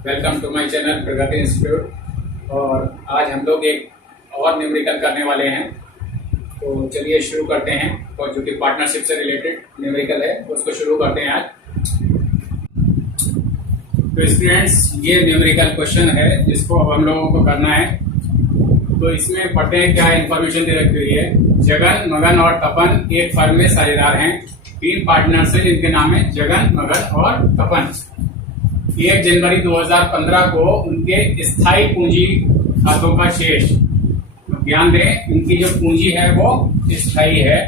Welcome to my channel Pragati institute. और आज हम लोग एक और न्यूमेरिकल करने वाले हैं, तो चलिए शुरू करते हैं। और जो कि पार्टनरशिप से रिलेटेड न्यूमेरिकल है उसको शुरू करते हैं आज। तो स्टूडेंट्स, ये न्यूमेरिकल क्वेश्चन है जिसको अब हम लोगों को करना है। तो इसमें पढ़ते हैं क्या इन्फॉर्मेशन दे रखी हुई है। जगन, मगन और तपन एक फर्म में साझेदार हैं। 3 पार्टनर्स हैं जिनके नाम है जगन, मगन और तपन। 1 जनवरी 2015 को उनके स्थायी पूंजी खातों का शेष, तो ध्यान दें उनकी जो पूंजी है वो स्थायी है,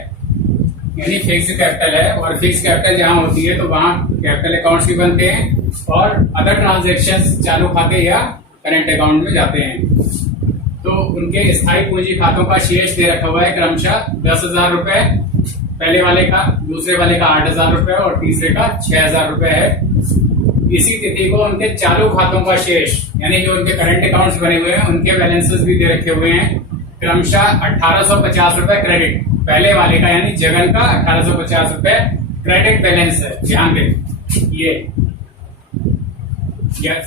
यानी फिक्स कैपिटल है। और फिक्स कैपिटल जहां होती है तो वहां कैपिटल अकाउंट्स भी बनते हैं और अदर ट्रांजैक्शंस चालू खाते या करेंट अकाउंट में जाते हैं। तो उनके स्थायी पूंजी खातों का शेष दे रखा हुआ है क्रमशः 10,000 रुपए पहले वाले का, दूसरे वाले का 8,000 रुपए और तीसरे का 6,000 रुपए है। इसी तिथि को उनके चालू खातों का शेष, यानी जो उनके करंट अकाउंट्स बने हुए हैं उनके बैलेंसेस भी दे रखे हुए हैं। क्रमशः 1,850 रुपए क्रेडिट पहले वाले का, यानी जगन का 1,850 रुपए क्रेडिट बैलेंस है, ध्यान दें। ये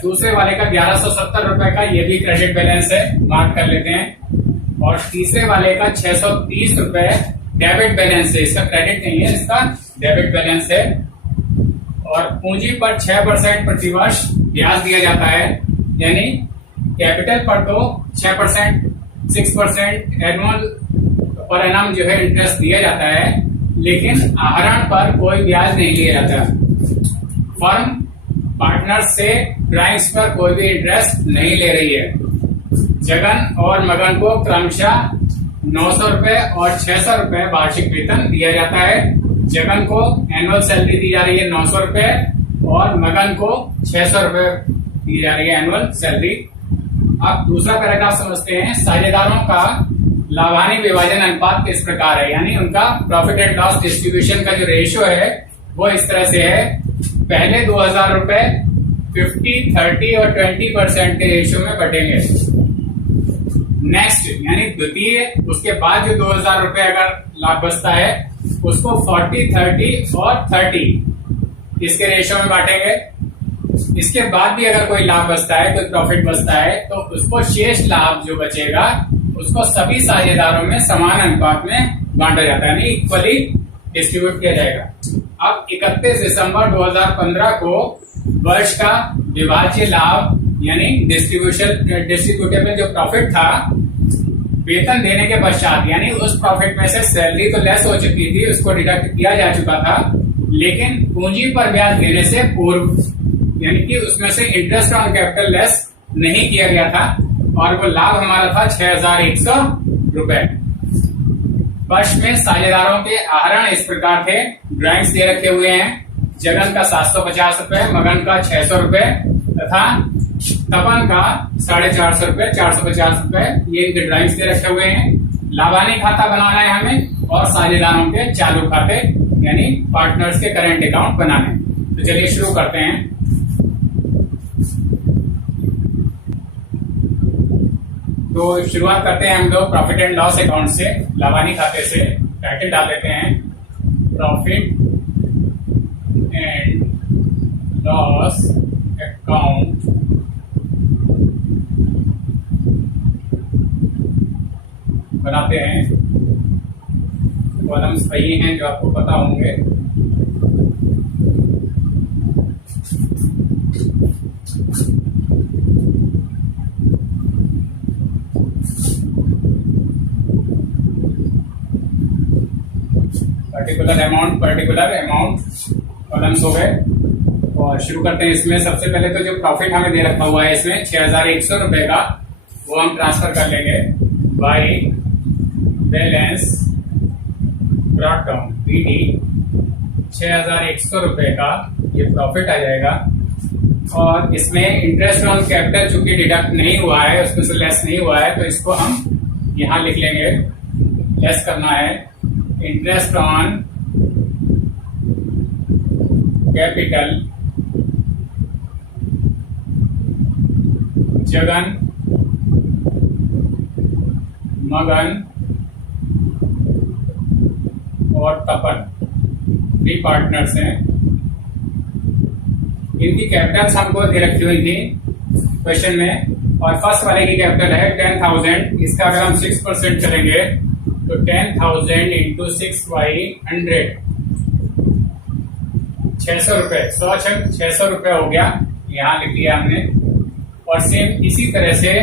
दूसरे वाले का 1,170 रुपए का ये भी क्रेडिट बैलेंस है, मार्क कर लेते हैं। और तीसरे वाले का 630 रुपए डेबिट बैलेंस है, इसका क्रेडिट नहीं है, इसका डेबिट बैलेंस है। और पूंजी पर 6% प्रतिवर्ष ब्याज दिया जाता है, यानी कैपिटल पर तो 6%, 6% एनुअल पर एनम जो है इंटरेस्ट दिया जाता है, लेकिन आहरण पर कोई ब्याज नहीं लिया जाता। फर्म पार्टनर से ड्राइंग्स पर कोई भी इंटरेस्ट नहीं ले रही है। जगन और मगन को क्रमशः 900 रुपए और 600 रुपए वार्षिक वेतन दिया जाता है। जगन को एनुअल सैलरी दी जा रही है 900 रुपए और मगन को 600 रुपए दी जा रही है एनुअल सैलरी। अब दूसरा पैराग्राफ समझते हैं। साझेदारों का लाभानी विभाजन अनुपात किस प्रकार है, यानी उनका प्रॉफिट एंड लॉस डिस्ट्रीब्यूशन का जो रेशियो है वो इस तरह से है। पहले 2,000 रुपए 50, 30 और 20% के रेशियो में बटेंगे। नेक्स्ट यानी द्वितीय, उसके बाद जो 2,000 रुपए अगर लाभ बचता है उसको 40, 30 और 30 इसके रेशियो में बांटेंगे। इसके बाद भी अगर कोई लाभ बचता है, कोई प्रॉफिट बचता है, तो उसको शेष लाभ जो बचेगा उसको सभी साझेदारों में समान अनुपात में बांटा जाता है, यानी इक्वली डिस्ट्रीब्यूट किया जाएगा। अब 31 दिसंबर 2015 को वर्ष का विभाज्य लाभ, यानी डिस्ट्रीब्यूटेबल जो प्रॉफिट था, वेतन देने के पश्चात, यानी उस प्रॉफिट में से सैलरी तो लेस हो चुकी थी, उसको डिडक्ट किया जा चुका था, लेकिन पूंजी पर ब्याज देने से पूर्व, यानी कि उसमें से इंटरेस्ट ऑन कैपिटल लेस नहीं किया गया था, और वो लाभ हमारा था 6,100 रुपए। वर्ष में साझेदारों के आहरण इस प्रकार थे, ड्राइंग्स दे रखे हुए हैं। जगन का 750 रुपए, मगन का 600 रुपए तथा तपन का 450 रुपए, 450 रुपए, ये इनके ड्राइंग्स दे रखे हुए हैं। लाभानी खाता बनाना है हमें और साझेदारों के चालू खाते, यानी पार्टनर्स के करंट अकाउंट बनाने। तो चलिए शुरू करते हैं। तो शुरुआत करते हैं हम लोग प्रॉफिट एंड लॉस अकाउंट से, लाभानी खाते से। टाइटल डाल लेते हैं प्रॉफिट एंड लॉस अकाउंट। बनाते हैं। कॉलम्स वही हैं जो आपको पता होंगे। पर्टिकुलर अमाउंट कॉलम्स हो गए। और शुरू करते हैं इसमें। सबसे पहले तो जो प्रॉफिट हमें दे रखा हुआ है इसमें 6,100 रुपए का, वो हम ट्रांसफर कर लेंगे by balance brought down, BD। 6,100 रुपए का ये प्रॉफिट आ जाएगा। और इसमें इंटरेस्ट ऑन कैपिटल चूंकि डिडक्ट नहीं हुआ है, उसमें से लेस नहीं हुआ है, तो इसको हम यहां लिख लेंगे। लेस करना है इंटरेस्ट ऑन कैपिटल जगन, मगन और तपन 3 पार्टनर्स हैं। इनकी कैपिटल्स हमको दे रखी हुई थी क्वेश्चन में, और फर्स्ट वाले की कैपिटल है 10,000। इसका अगर हम 6% करेंगे तो 10,000 इंटू 6/100, 600 रुपए, 100 छंग 600 रुपए हो गया, यहाँ लिख दिया हमने। और सेम इसी तरह से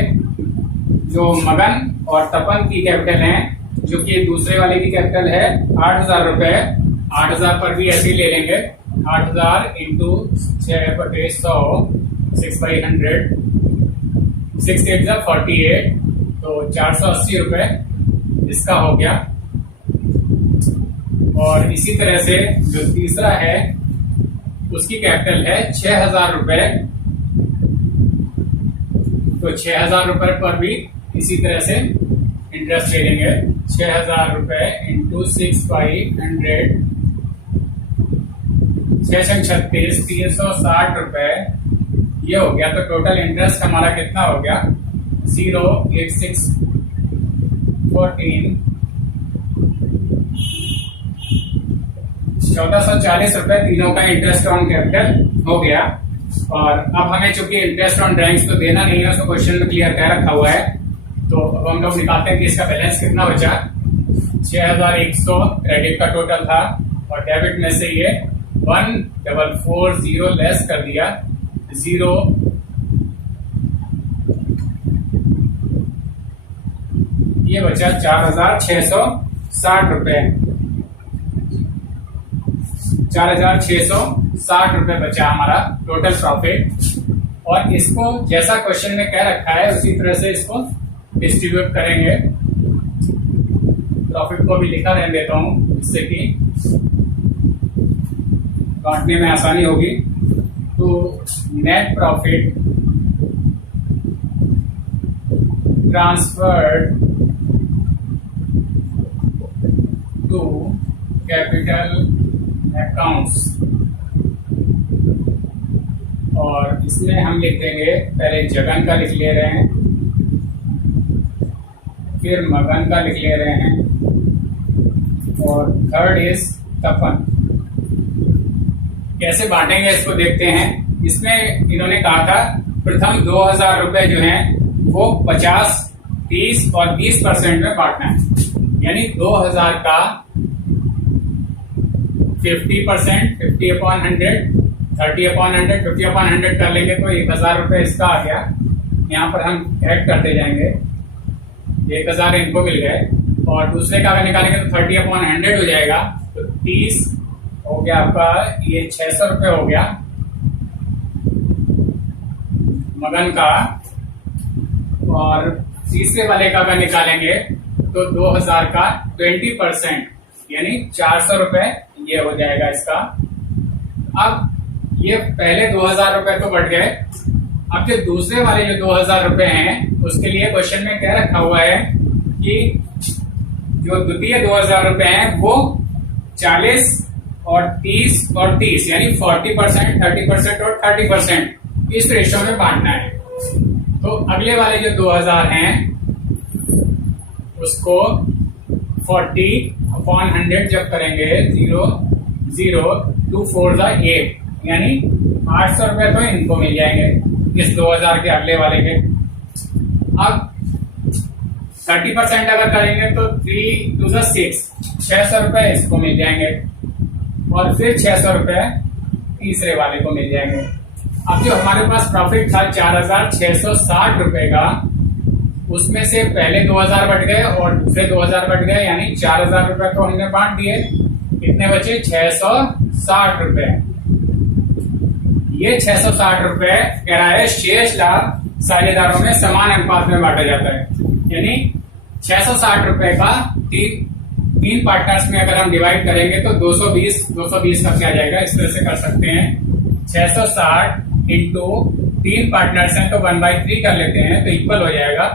जो मगन और तपन की कैपिटल है, जो कि दूसरे वाले की कैपिटल है 8,000 रुपए, 8,000 पर भी ऐसे ही ले लेंगे। 8,000 इंटू 6/100, 6/100, 6 8 48, तो 480 रुपए इसका हो गया। और इसी तरह से जो तीसरा है उसकी कैपिटल है 6,000 रुपए, तो 6,000 रुपए पर भी इसी तरह से इंटरेस्ट ले लेंगे। 6,000 रुपए इंटू 6/100, 6 36, 360 रुपए ये हो गया। तो टोटल इंटरेस्ट हमारा कितना हो गया? 0 8 6 14, 1,440 रुपए तीनों का इंटरेस्ट ऑन कैपिटल हो गया। और अब हमें चूंकि इंटरेस्ट ऑन ड्राइंग्स तो देना नहीं है, उसको क्वेश्चन में क्लियर कह रखा हुआ है, तो अब हम लोग निकालते हैं कि इसका बैलेंस कितना बचा। 6,100 क्रेडिट का टोटल था, और डेबिट में से ये 1,440 लेस कर दिया, 0 ये बचा 4,660 रुपए, 4,660 रुपए बचा हमारा टोटल प्रॉफिट। और इसको जैसा क्वेश्चन में कह रखा है उसी तरह से इसको डिस्ट्रीब्यूट करेंगे। प्रॉफिट को भी लिखा रहने देता हूं जिससे कि बांटने में आसानी होगी। तो net profit transferred to capital accounts, और इसमें हम लिख देंगे, पहले जगन का लिख ले रहे हैं, फिर मगन का लिख ले रहे हैं, और थर्ड इज तपन। कैसे बांटेंगे इसको देखते हैं। इसमें इन्होंने कहा था प्रथम 2,000 रुपए जो हैं वो 50, 30 और 20% में बांटना है, यानी 2,000 का 50%, 50/100, 30/100, 50/100 कर लेंगे तो 1,000 रुपए इसका आ गया। यहाँ पर हम ऐड करते जाएंगे, 1,000 इनको मिल गए, और दूसरे का अगर निकालेंगे तो 30/100 हो जाएगा, तो 30 हो गया आपका, ये 600 रुपए हो गया मगन का। और तीसरे वाले का अगर निकालेंगे तो 2,000 का 20%, यानी 400 रुपए ये हो जाएगा इसका। अब ये पहले 2,000 रुपए तो बढ़ गए, अब जो दूसरे वाले जो 2,000 रुपए हैं उसके लिए क्वेश्चन में क्या रखा हुआ है कि जो द्वितीय 2,000 रुपए हैं वो 40 और 30 और 30, यानी 40%, 30% और 30% इस रेशो में बांटना है। तो अगले वाले जो 2,000 हैं उसको 40/100 जब करेंगे, 0 0 2 4 8, यानी 800 रुपए तो इनको मिल जाएंगे इस 2,000 के अगले वाले के। अब 30% अगर करेंगे तो 3 2 6, 600 रुपए इसको मिल जाएंगे, और फिर 600 रुपए तीसरे वाले को मिल जाएंगे। अब जो हमारे पास प्रॉफिट था 4,660 रुपए का, उसमें से पहले 2,000 बढ़ गए और दूसरे 2,000 बढ़ गए, यानी 4,000 रुपए को हमने बांट दिए। कितने बचे? 660 रुपए। ये 660 रुपए कह रहा है शेष लाभ साझेदारों में समान अनुपात में बांटा जाता है, यानी 660 रुपए का तीन पार्टनर्स में अगर हम डिवाइड करेंगे तो 220 का क्या जाएगा, इस तरह से कर सकते हैं। 660 इंटू 3 पार्टनर्स हैं तो 1/3 कर लेते हैं, तो इक्वल हो जाएगा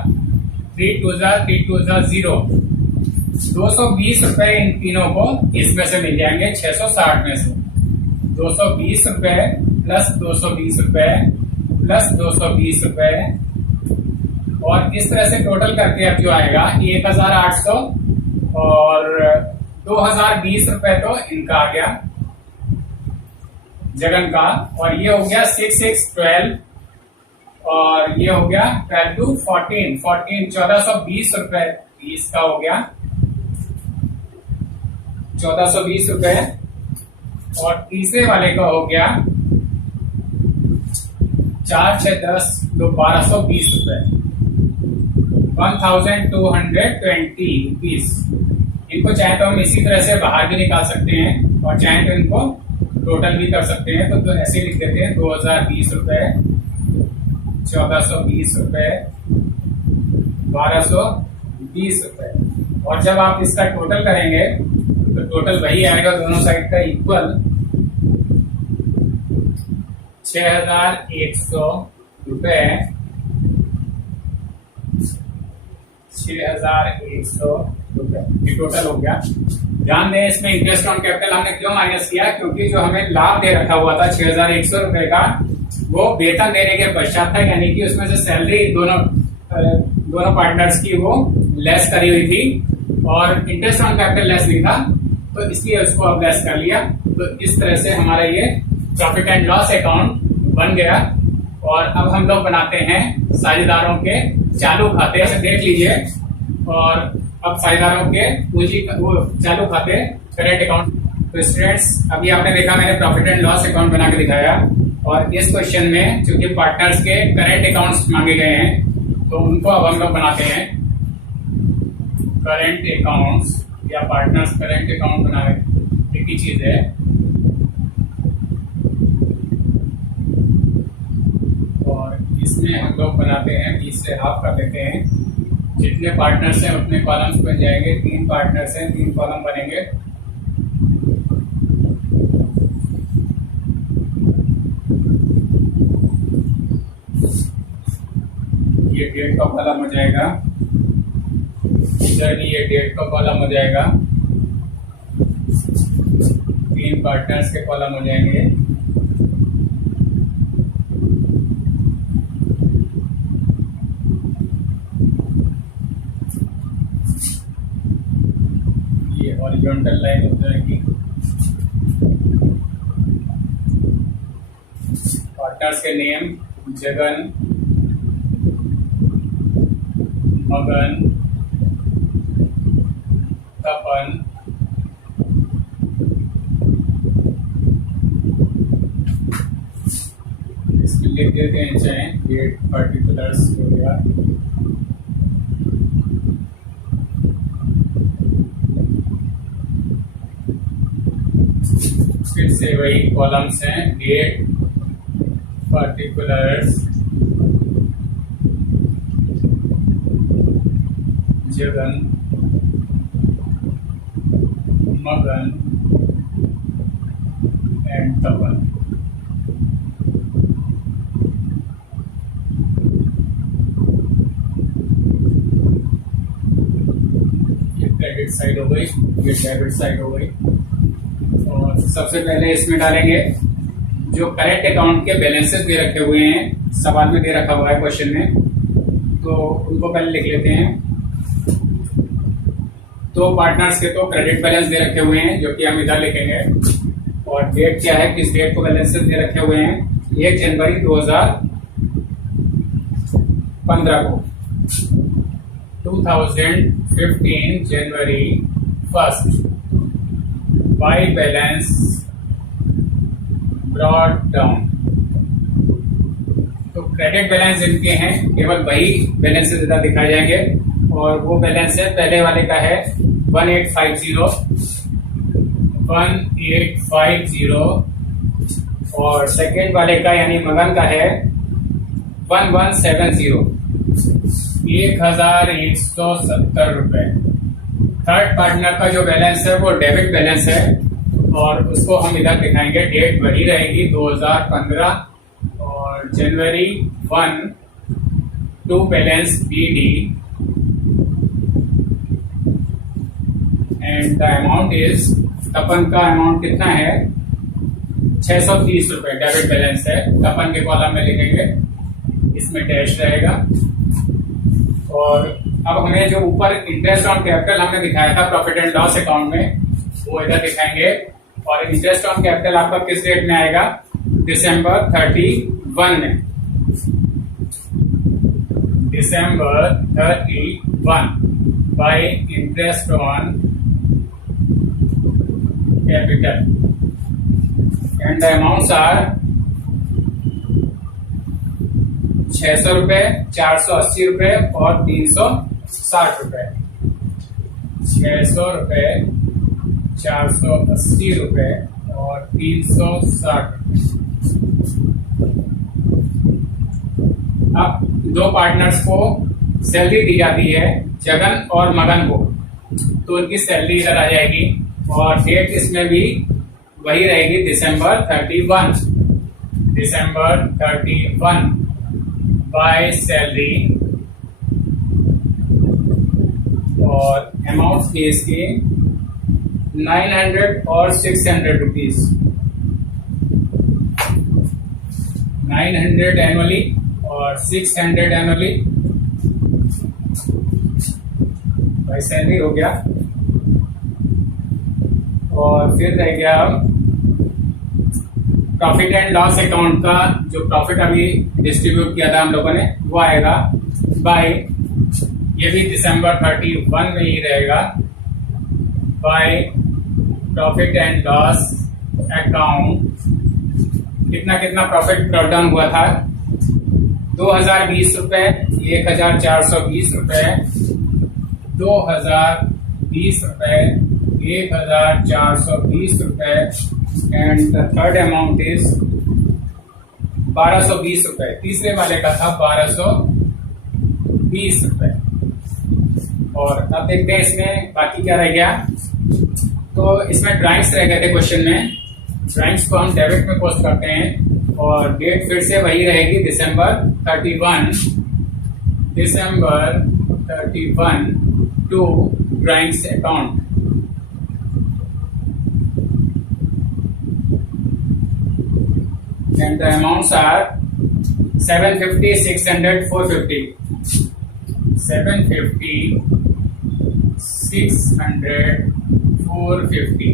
3 2 0। 220 रुपए इन तीनों को इसमें से मिल जाएंगे 660 में से। 220 रुपए प्लस 220 रुपए प्लस 220 रुपए, और इस तरह से टोटल करके अब जो आएगा 1,800 और 2,020 रुपए तो इनका आ गया जगन का, और ये हो गया 6 6 12, और ये हो गया 12 to 14 1420 रुपए इसका हो गया 1420 रुपए। और तीसरे वाले का हो गया 4 6 10 1220 रुपए 1220 रुपीज। इनको चाहे तो हम इसी तरह से बाहर भी निकाल सकते हैं और चाहे तो इनको टोटल भी कर सकते हैं। तो ऐसे लिख देते हैं 2020 रुपए 1420 रुपए 1220 रुपए। और जब आप इसका टोटल करेंगे तो टोटल वही आएगा दोनों साइड का इक्वल 6100 रुपए 6100 रुपए ये टोटल हो गया। ध्यान दें इसमें इंटरेस्ट ऑन कैपिटल हमने क्यों माइनस किया, क्योंकि जो हमें लाभ दे रखा हुआ था 6100 रुपए का वो वेतन देने के पश्चात था, यानी कि उसमें से सैलरी दोनों पार्टनर्स की वो लेस करी हुई थी और इंटरेस्ट ऑन कैपिटल लेस नहीं था, तो इसलिए उसको अब लेस कर लिया। तो इस तरह से हमारा ये प्रॉफिट एंड लॉस अकाउंट बन गया। और अब हम लोग बनाते हैं साझेदारों के चालू खाते, ऐसे देख लीजिए। और अब साझेदारों के पूंजी वो चालू खाते करेंट अकाउंट। तो स्टूडेंट्स अभी आपने देखा मैंने प्रॉफिट एंड लॉस अकाउंट बना के दिखाया और इस क्वेश्चन में चूंकि पार्टनर्स के करेंट अकाउंट्स मांगे गए हैं तो उनको अब हम लोग बनाते हैं करेंट अकाउंट्स या पार्टनर्स करेंट अकाउंट बनाए, एक ही चीज है। और इसमें हम लोग बनाते हैं 20 से हाफ कर देते हैं। जितने पार्टनर्स हैं उतने कॉलम्स बन जाएंगे। 3 पार्टनर्स हैं 3 कॉलम बनेंगे। ये डेट का कॉलम हो जाएगा, इधर भी ये डेट का कॉलम हो जाएगा। 3 पार्टनर्स के कॉलम हो जाएंगे। ये हॉरिजॉन्टल लाइन हो जाएगी। पार्टनर्स के नेम जगन, मगन, तपन, इसमें लिख देते हैं चाहे डेट पर्टिकुलर्स हो गया। फिर से वही कॉलम्स हैं, डेट पर्टिकुलर्स जगन, मगन एंड तपन। ये क्रेडिट साइड हो गई, ये डेबिट साइड हो गई। और सबसे पहले इसमें डालेंगे जो करेंट अकाउंट के बैलेंसेस दे रखे हुए हैं, सवाल में दे रखा हुआ है क्वेश्चन में, तो उनको पहले लिख लेते हैं। 2 पार्टनर्स के तो क्रेडिट बैलेंस दे रखे हुए हैं जो कि हम इधर लिखेंगे। और डेट क्या है, किस डेट को बैलेंसेस दे रखे हुए हैं, 1 जनवरी 2015 को, 2015 जनवरी 1 बाय बैलेंस ब्रॉट डाउन। तो क्रेडिट बैलेंस इनके हैं, केवल वही बैलेंसेस इधर दिखाए जाएंगे। और वो बैलेंस है, पहले वाले का है 1850 और सेकेंड वाले का यानी मगन का है 1170 1170 रुपए। थर्ड पार्टनर का जो बैलेंस है वो डेबिट बैलेंस है और उसको हम इधर दिखाएंगे। डेट वही रहेगी 2015 और जनवरी 1 to balance BD and the amount is, Tapan का अमाउंट कितना है 630 रुपए डेबिट बैलेंस है। तपन के कॉलम में लिखेंगे, इसमें डैश रहेगा। और अब हमें जो ऊपर इंटरेस्ट ऑन कैपिटल हमने दिखाया था प्रॉफिट एंड लॉस अकाउंट में वो इधर दिखाएंगे। और इंटरेस्ट ऑन कैपिटल आपका किस डेट में आएगा, दिसंबर 31 में। December 31 by interest on capital, and the amounts are 600 रुपए, 480 रुपए और 360 रुपए। 600 रुपए, 480 रुपए और 360 रुपए। अब दो पार्टनर्स को सैलरी दी जाती है, जगन और मगन को, तो उनकी सैलरी इधर आ जाएगी और डेट इसमें भी वही रहेगी, December 31 बाय सैलरी, और अमाउंट थी इसकी 900 और 600 रुपीज। 900 एनुअली और 600 एनुअली बाय सैलरी हो गया। और फिर रह गया प्रॉफिट एंड लॉस अकाउंट का, जो प्रॉफिट अभी डिस्ट्रीब्यूट किया था हम लोगों ने, वो आएगा बाय, ये भी December 31 में ही रहेगा, by profit and loss account. कितना कितना प्रॉफिट ब्रॉट डाउन हुआ था? 2020 रुपए, 1420 रुपए, 2020 रुपए, 1420 रुपए, and the third amount is 1220 रुपए। तीसरे वाले का था 1220 रुपए। और अब देखते हैं इसमें बाकी क्या रह गया। तो इसमें ड्राइंग्स रह गए थे क्वेश्चन में, ड्राइंग्स को हम डेबिट में पोस्ट करते हैं और डेट फिर से वही रहेगी, December 31 to drawings account. And the amounts are 750, 600, 450. 750, 600, 450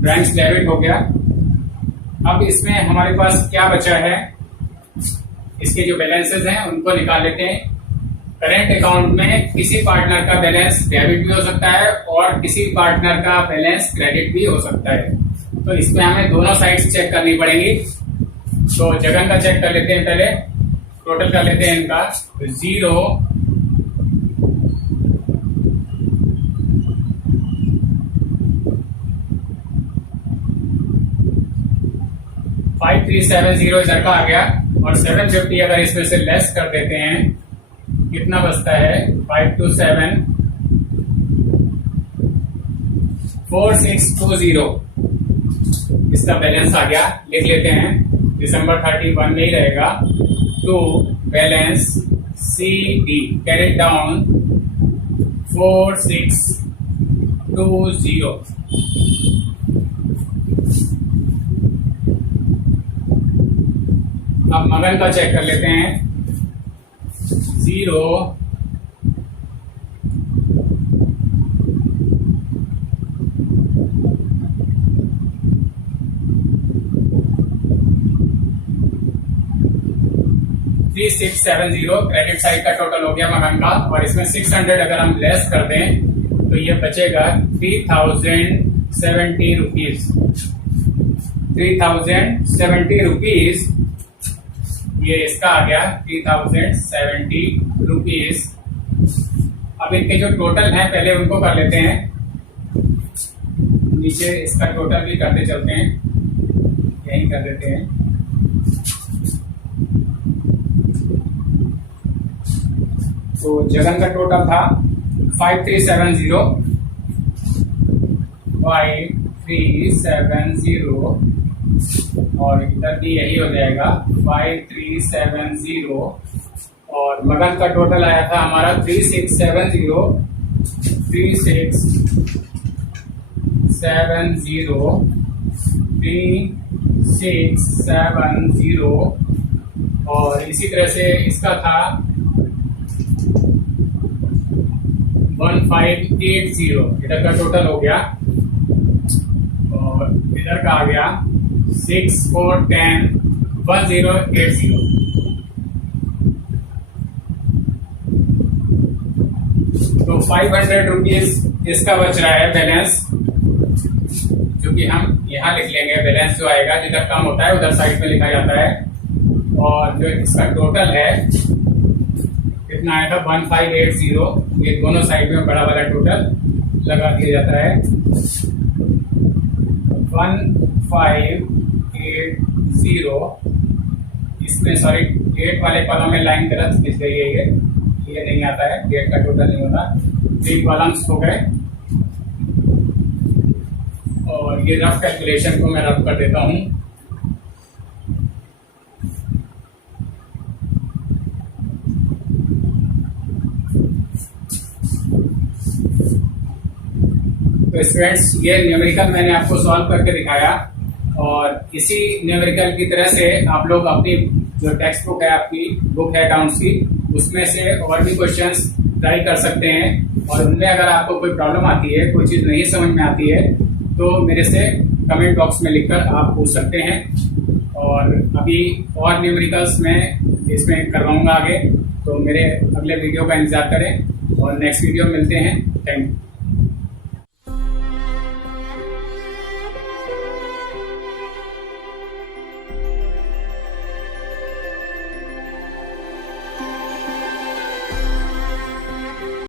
drawings debit हो गया। अब इसमें हमारे पास क्या बचा है, इसके जो बैलेंसेस हैं उनको निकाल लेते हैं। करेंट अकाउंट में किसी पार्टनर का बैलेंस डेबिट भी हो सकता है और किसी पार्टनर का बैलेंस क्रेडिट भी हो सकता है, तो इसमें हमें दोनों साइड्स चेक करनी पड़ेगी। तो जगन का चेक कर लेते हैं, पहले टोटल कर लेते हैं इनका। 0 5370 इधर का आ गया, और 750 अगर इसमें से लेस कर देते हैं, कितना बचता है? 527 4620 इसका बैलेंस आ गया। लिख लेते हैं, December 31 में ही रहेगा। To balance CD carry down 4620। अब मगन का चेक कर लेते हैं। 0 3670 क्रेडिट साइड का टोटल हो गया मगन का, और इसमें 600 अगर हम लेस कर दें तो ये बचेगा 3070 रुपीज। 3070 रुपीज ये इसका आ गया, 3070 रुपीज। अब इनके जो टोटल हैं पहले उनको कर लेते हैं, नीचे इसका टोटल भी करते चलते हैं, यही कर देते हैं। तो जगन का टोटल था 5370 और इधर भी यही हो जाएगा 5370, और मगन का टोटल आया था हमारा 3670 और इसी तरह से इसका था 1580, इधर का टोटल हो गया, और इधर का आ गया 6410 1080। 500 इसका बच रहा है बैलेंस, जो कि हम यहाँ लिख लेंगे। बैलेंस जो आएगा, जिधर कम होता है उधर साइड में लिखा जाता है। और जो इसका टोटल है कितना आएगा 1580, ये दोनों साइड में बड़ा वाला टोटल लगा दिया जाता है। 1580, इसमें सॉरी 8 वाले कॉलम में लाइन गलत खींच गई है, ये नहीं आता है, 8 का टोटल नहीं होता। 3 कॉलम्स हो गए और ये रफ कैलकुलेशन को मैं रफ कर देता हूं। तो स्टूडेंट्स, ये न्यूमेरिकल मैंने आपको सॉल्व करके दिखाया और इसी न्यूमेरिकल की तरह से आप लोग अपनी जो टेक्स्ट बुक है, आपकी बुक है अकाउंट्स की, उसमें से और भी क्वेश्चंस ट्राई कर सकते हैं। और उनमें अगर आपको कोई प्रॉब्लम आती है, कोई चीज नहीं समझ में आती है, तो मेरे से कमेंट बॉक्स में लिखकर आप पूछ सकते हैं। और अभी और न्यूमेरिकल्स में इसमें करवाऊंगा आगे, तो मेरे अगले वीडियो का इंतजार करें और नेक्स्ट वीडियो मिलते हैं। Thank you.